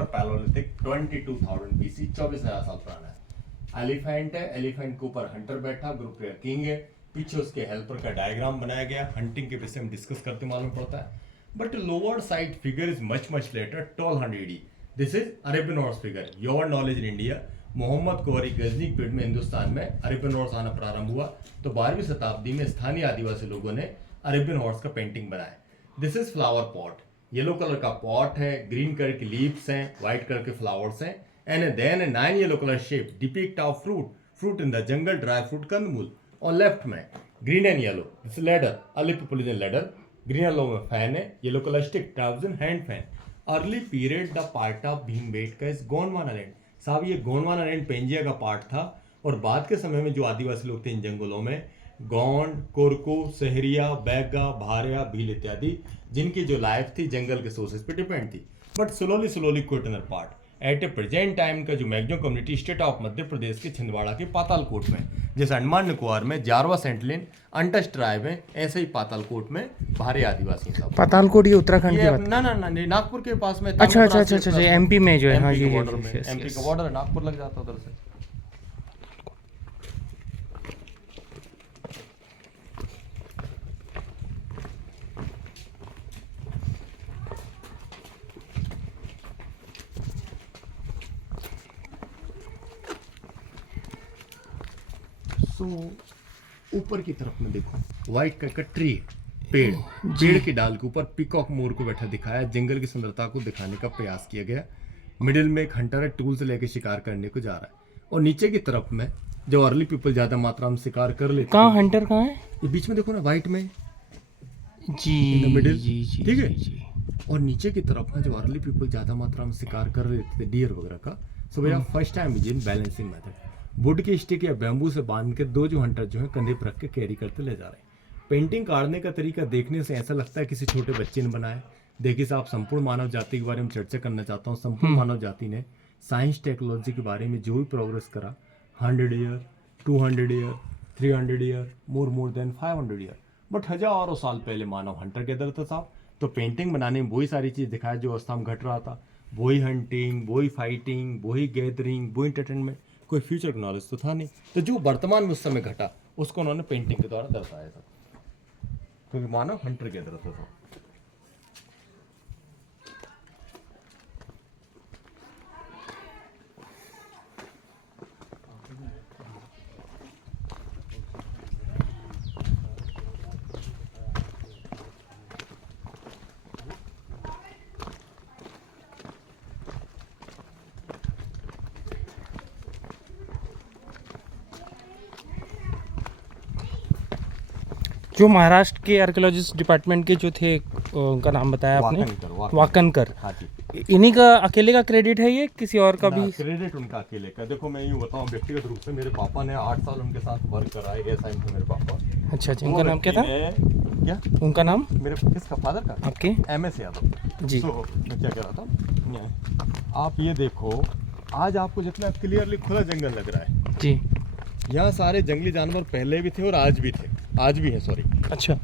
Palaeolithic 22,000 BC, 24,000 साल पुराना है। एलिफेंट है, एलिफेंट के ऊपर हंटर बैठा, ग्रुप का किंग है, पीछे उसके हेल्पर का डायग्राम बनाया गया। हंटिंग के विषय में डिस्कस करते मालूम पड़ता है। But lower side figure is much later, 1200 AD। This is Arabian horse figure. Your knowledge in India, Mohammad कुंवरी गजनी पीरियड में हिंदुस्तान में अरेबियन हॉर्स आना प्रारंभ हुआ, तो 12वीं शताब्दी में स्थानीय आदिवासी लोगों ने अरेबियन हॉर्स का पेंटिंग बनाया। This is flower pot, yellow colour का पॉट है, ग्रीन कलर की लीव्स हैं, व्हाइट कलर के फ्लावर्स हैं, and then a 9 yellow colour shape depict of fruit in the jungle, dry fruit, कंदमूल। और लेफ्ट में green and yellow, this ladder, early people is in ladder. Green yellow में fan है, yellow colour stick, tribes in hand fan. Early period the part of Bhimbetka is Gondwanaland. साहब ये Gondwanaland Pangaea का part था, और बाद के समय में जो आदिवासी लोग थे इन जंगलों में, गोंड, कोरकू, सहरिया, बैगा, भारिया, भील इत्यादि, जिनकी जो लाइफ थी जंगल के सोर्सेज पे डिपेंड थी। But slowly quit another part at a present time का जो maximum community state of Madhya Pradesh के छिंदवाड़ा के पातालकोट में, जैसे अंडमान निकोबार में जारवा सेंटलिन अनटच ट्राइब है, ऐसे ही पातालकोट में भारी आदिवासी हैं। पातालकोट ये उत्तराखंड की बात? ना ना ना, नागपुर के पास में। अच्छा, एमपी में जो है, हाँ ये एमपी का बॉर्डर है, नागपुर लग जाता है उधर से। ऊपर की तरफ में देखो, व्हाइट कलर का ट्री, पेड़ की डाल के ऊपर पीकॉक मोर को बैठा दिखाया। जंगल की सुंदरता को दिखाने का प्रयास किया गया। मिडिल में एक हंटर है, टूल से लेके शिकार करने को जा रहा है। और नीचे की तरफ में जो अर्ली पीपल ज्यादा मात्रा में शिकार कर लेते। कहाँ हंटर कहाँ है? ये बीच में देखो ना, व्हाइट में जी, मिडिल, जी ठीक है। और नीचे की तरफ में जो अर्ली पीपल ज्यादा मात्रा में शिकार कर लेते थे, डियर वगैरह का, सो भैया first time in balancing method, would की स्टिक या बैम्बू से बांध के दो जो हंटर जो है कंधे पर रख के कैरी करते ले जा रहे हैं। पेंटिंग काटने का तरीका देखने से ऐसा लगता है किसी छोटे बच्चे ने बनाया। देखिए साहब, संपूर्ण मानव जाति के बारे में चर्चा करना चाहता हूँ। संपूर्ण मानव जाति ने साइंस टेक्नोलॉजी के बारे में जो भी प्रोग्रेस करा, 100 year, 200 year, 300 year, more than 500 year, but हजारों साल पहले मानव हंटर गैदर था साहब। तो पेंटिंग बनाने में वही सारी चीज़ दिखाया जो अवस्था में घट रहा था, वही हंटिंग, वही फाइटिंग, वही गैदरिंग, वही एंटरटेनमेंट। कोई फ्यूचर नॉलेज तो था नहीं, तो जो वर्तमान में उस समय घटा उसको उन्होंने पेंटिंग के द्वारा दर्शाया था, क्योंकि मानव हंटर गैदर था। जो महाराष्ट्र के आर्कियोलॉजिस्ट डिपार्टमेंट के जो थे, उनका नाम बताया आपने, वाकनकर। हाँ जी, इन्हीं का अकेले का क्रेडिट है ये, किसी और का भी? क्रेडिट उनका अकेले का। देखो मैं यूँ बताऊँ, व्यक्तिगत रूप से मेरे पापा ने 8 साल उनके साथ वर्क करा है, एएसआई में मेरे पापा। अच्छा, उनका नाम क्या था? क्या उनका नाम? मेरे किसका, फादर का? आपके? MS यादव जी। तो मैं क्या कह रहा था, आप ये देखो, आज आपको जितना क्लियरली खुला जंगल लग रहा है जी, यहाँ सारे जंगली जानवर पहले भी थे और आज भी हैं, सॉरी। अच्छा।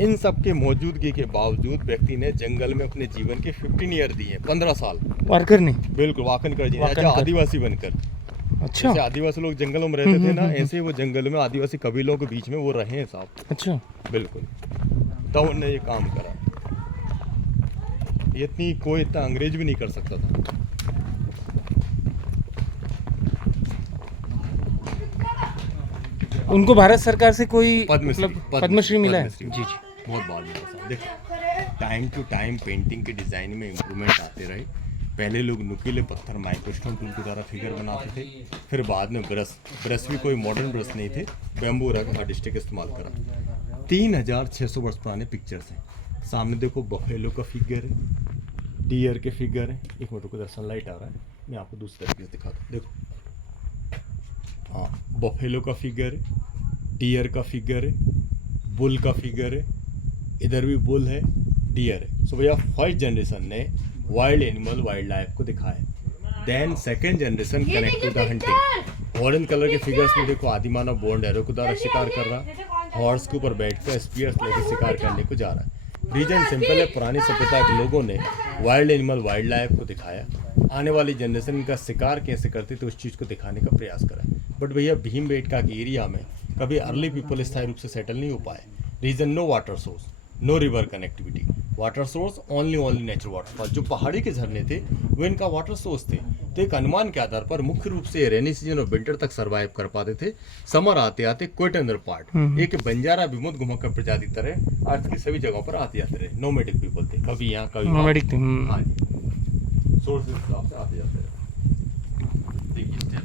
इन सब के मौजूदगी के बावजूद व्यक्ति ने जंगल में अपने जीवन के 15 ईयर दिए, 15 साल। वारकर ने? बिल्कुल, वाकनकर जी ने, आदिवासी बनकर। अच्छा, जैसे आदिवासी लोग जंगलों में रहते थे ना, ऐसे ही वो जंगल में आदिवासी कबीलों के बीच में वो रहे हैं साहब। अच्छा, बिल्कुल, तब उन्होंने ये काम करा। ये इतना अंग्रेज भी नहीं कर सकता था। उनको भारत सरकार से कोई पद्मश्री पद्मश्री मिला है? जी जी, बहुत बार मिला साहब। देखो, टाइम टू टाइम पेंटिंग के डिज़ाइन में इम्प्रूवमेंट आते रहे। पहले लोग नुकीले पत्थर माइक्रोस्टोन टूल के द्वारा फिगर बनाते थे, फिर बाद में ब्रश भी कोई मॉडर्न ब्रश नहीं थे, बैम्बू रख आर्टिस्टिक इस्तेमाल करा। 3600 वर्ष पुराने पिक्चर्स हैं। सामने देखो, बफेलो का फिगर है, डियर के फिगर है। एक मिनट को सनलाइट आ रहा है, मैं आपको दूसरे तरीके से दिखाता हूँ। देखो, हाँ, बफेलो का फिगर है, डियर का फिगर है, बुल का फिगर है, इधर भी बुल है, डियर है। सो भैया फर्स्ट जनरेशन ने वाइल्ड एनिमल, वाइल्ड लाइफ को दिखाया। Then second generation connect to the hunting. Orange colour के फिगर्स में देखो, आदिमानव बोर्न एरो के द्वारा शिकार कर रहा, हॉर्स के ऊपर बैठकर स्पीयर्स लेकर शिकार करने को जा रहा है। रीजन सिंपल है, पुरानी सभ्यता के लोगों ने वाइल्ड एनिमल वाइल्ड लाइफ को दिखाया, आने वाली जनरेशन का शिकार कैसे करती थी उस चीज़ को दिखाने का प्रयास करा। बट भैया भीमबेटका के एरिया में कभी अर्ली पीपल स्थायी रूप से सेटल नहीं हो पाए। Reason no water source, no river connectivity, water source only natural waterfall. जो पहाड़ी के झरने थे वो इनका वाटर सोर्स थे। तो एक अनुमान के आधार पर मुख्य रूप से रेनी सीजन और विंटर तक सर्वाइव कर पाते थे। समर आते आते क्विट अंदर पार्ट एक बंजारा विमुक्त घुमक्कड़ प्रजाति तरह अर्थ की सभी जगहों पर आते जाते रहे। नोमैडिक पीपल थे, कभी यहाँ कभी वहाँ। नोमैडिक थे। हाँ जी, सोर्स के हिसाब से आते जाते रहे। देखिए स्टेप।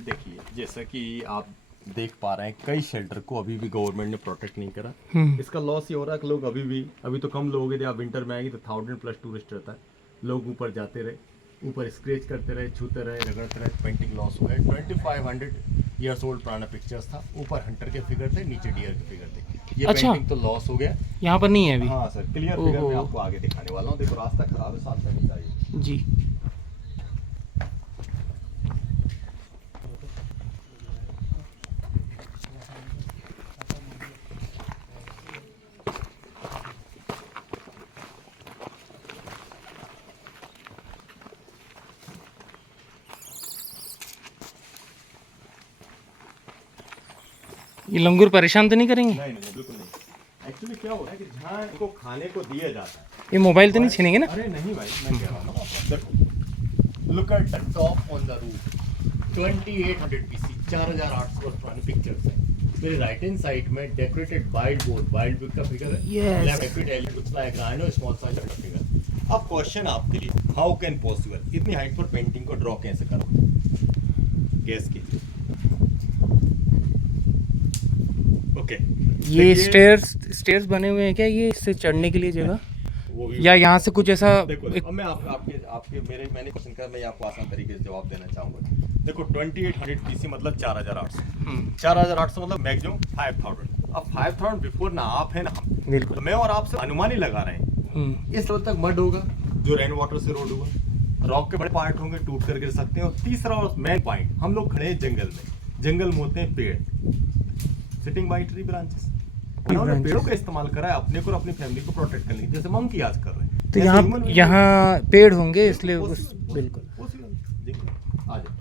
देखिए जैसा कि आप देख पा रहे हैं कई शेल्टर को अभी भी गवर्नमेंट ने प्रोटेक्ट नहीं करा। इसका लॉस ये हो रहा है कि लोग अभी तो कम लोग हैं। आप विंटर में आएंगे तो 1000+ टूरिस्ट रहता है। लोग ऊपर जाते रहे, ऊपर स्क्रैच करते रहे, छूते रहे, रगड़ते रहे, पेंटिंग लॉस हो गए। 2500 ईयर्स ओल्ड पुराना पिक्चर्स था। ऊपर हंटर के फिगर थे, नीचे डियर के फिगर थे। ये अच्छा। पेंटिंग तो लॉस हो गया। यहाँ पर नहीं है अभी। हाँ सर, क्लियर फिगर मैं आपको आगे दिखाने वाला हूँ। देखो रास्ता खराब है, साथ में चाहिए जी। ये लंगूर परेशान तो नहीं करेंगे? नहीं बिल्कुल नहीं। एक्चुअली क्या हो रहा है कि जहाँ इनको खाने को दिया जाता है, ये मोबाइल तो नहीं छीनेंगे ना? अरे नहीं भाई, मैं कह रहा हूँ देखो, look at the top on the roof. 2800 PC, 4800 वर्ष पुरानी पिक्चर्स है। मेरे राइट हैंड साइड में decorated wild boar, wild big का फिगर है। Yes. Left hand elephant looks like rhino, small size का फिगर। अब क्वेश्चन आपके लिए, हाउ कैन पॉसिबल इतनी हाइट पर पेंटिंग को ड्रॉ कैसे करो? गेस कीजिए। ओके, ये स्टेयर्स बने हुए हैं क्या ये, इससे चढ़ने के लिए जगह, वो भी या यहाँ से कुछ ऐसा? देखो अब मैं आपके मैंने क्वेश्चन का मैं आपको आसान तरीके से जवाब देना चाहूंगा। देखो 2800 पीसी मतलब 4800, 4800 मतलब मैक्सिमम 5000। अब 5000 बिफोर ना आप है ना हम, बिल्कुल। तो मैं और आप सब अनुमान ही लगा रहे हैं। इस लेवल तक मड होगा जो रेन वाटर से रोड हुआ, रॉक के बड़े पार्ट होंगे टूट कर गिर सकते हैं। और तीसरा और मेन पॉइंट, हम लोग खड़े हैं जंगल में। जंगल में होते हैं पेड़, सिटिंग बाय ट्री ब्रांचेस। उन्होंने पेड़ों का इस्तेमाल करा है अपने को और अपनी फैमिली को प्रोटेक्ट करने के लिए, जैसे मंकी आज कर रहे हैं। तो यहाँ पेड़ होंगे इसलिए बिल्कुल। आ जाओ।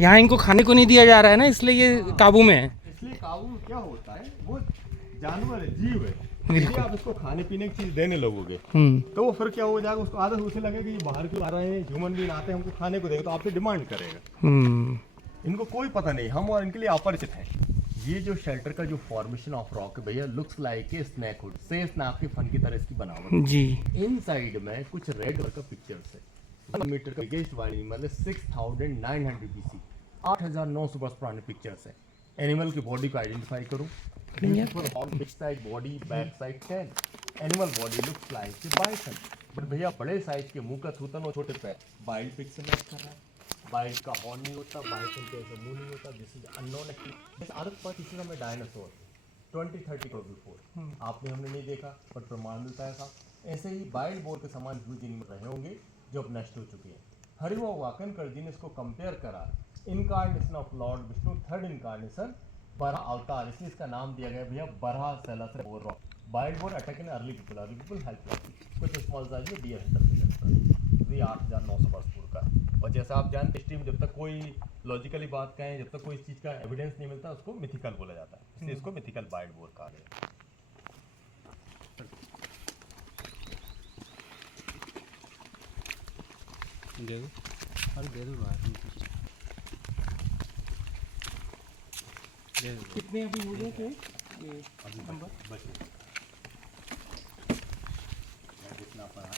यहाँ इनको खाने को नहीं दिया जा रहा है ना, इसलिए ये काबू में है। इसलिए काबू में क्या होता है, वो जानवर है, जीव है। यदि आप इसको खाने पीने की चीज देने लगोगे तो वो फिर क्या हो जाएगा, उसको आदत उसे लगेगा कि ये बाहर क्यों आ रहे हैं, ह्यूमन बीइंग आते हैं हमको खाने को देगा, तो आपसे डिमांड करेगा। इनको कोई पता नहीं, हम और इनके लिए अपरिचित हैं। ये जो शेल्टर का जो फॉर्मेशन ऑफ रॉक है भैया, लुक्स लाइक ए स्नैक हुड, से स्नैप के फन की तरह इसकी बनावट जी। इन साइड में कुछ रेड कलर का पिक्चर्स है। मीटर का बिगेस्ट वाइल्ड एनिमल है 6900 बीसी, 8900 वर्ष पुराने पिक्चर्स है। एनिमल की बॉडी को आइडेंटिफाई करो। Big side body, back side tail. Animal body looks like a bison. But भैया बड़े साइज के मुंह का थूथन और छोटे पैर, वाइल्ड पिग से मैच कर रहा है। वाइल्ड का हॉर्न नहीं होता, बाइसन के ऐसा मुंह नहीं होता। This is unknown activity. This other part is में डायनासोर 20-30 करोड़ बिफोर। आपने हमने नहीं देखा बट प्रमाण मिलता है साहब। ऐसे ही वाइल्ड बोर के समान ह्यूज एनिमल रहे होंगे जो अब नष्ट हो चुके हैं। हरिवा वाकनकर जी ने इसको कंपेयर करा incarnation of lord Vishnu, third incarnation, Baraha avatar, इसलिए इसका नाम दिया गया भैया बरहा सेलासर boar rock. Wild boar attack in early people help कुछ स्मॉल साइज में डियर हंटर। ये 8900 वर्ष पूर्व का। और जैसा आप जानते हैं जब तक कोई लॉजिकली बात कहें, जब तक कोई इस चीज़ का एविडेंस नहीं मिलता उसको मिथिकल बोला जाता है, इसलिए इसको मिथिकल वाइल्ड बोर कहा गया। दे दो, अरे दे दो बाहर दे दो। कितने अभी हो गए थे ये नंबर? बचे जितना पड़ा है